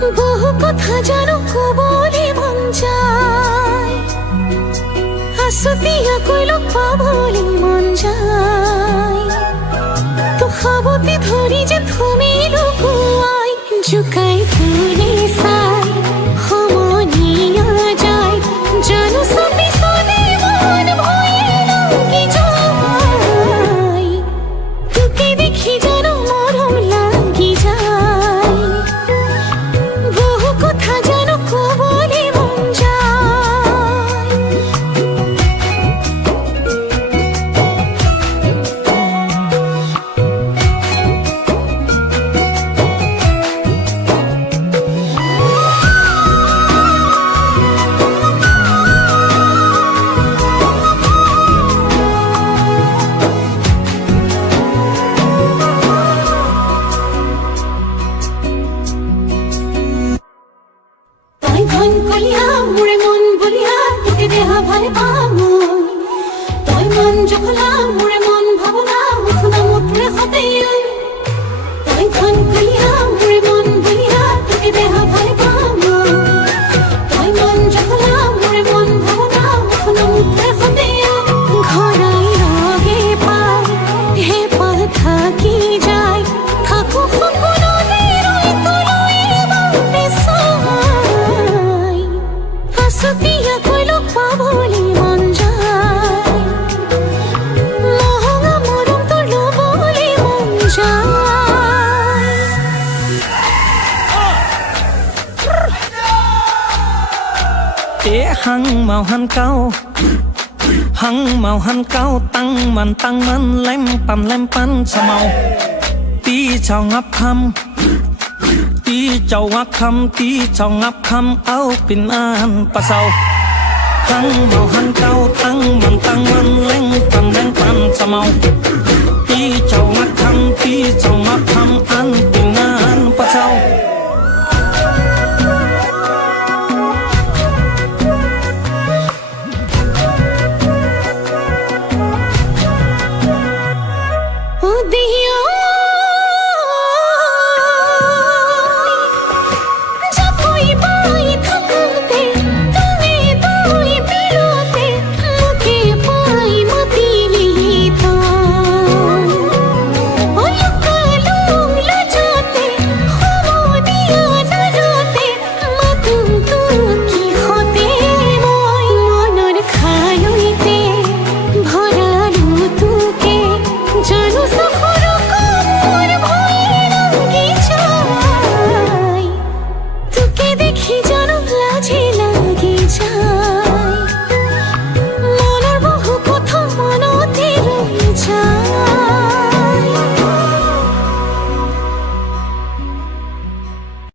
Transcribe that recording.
বহু কথা জানো কবলে মন যায়, আসতিয়া কইল পাবলে মন যায়। তো খাবতে ধরি যে তুমি লুকুয়াই, জুকাই তুলে সাই সমনিয়া যায়। জানো সবই সনে মন ভয়ে লাগি যায়, তোকে দেখি জানো মরম লাগি যায়। বহু কথা জানো কবলে মন যায়। তাই ধন কলিয়া মুড়ে মন বলিয়া তোকে দেহা ভালে পামু, তাই মন যখলা মুড়ে মন ভাবনা মুখনা মুঠরে হতে। তাই ধন কলিয়া মুড়ে মন বলিয়া তোকে দেহা ভালে পামু, তাই মন যখলা মুড়ে মন ভাবনা মুখনা মুঠরে হতে। ঘরাই রগে পাই হে পাথা কি যায়, থাকো সপনদের ওই তলই বাপে সাই। আসতিয়া কইল পাবলে মন যায়, মহঙা মরম তোর লবলে মন যায়। hăng màu hăng cao, hăng màu hăng cao tăng man lem pan sa màu tí chào ngắp khăm, tí chào ngắp khăm, tí chào ngắp khăm áo pin an pa sau. Hăng màu hăng cao tăng man lem pan sa màu tí chào ngắp khăm, tí chào ngắp khăm an pin an pa sau.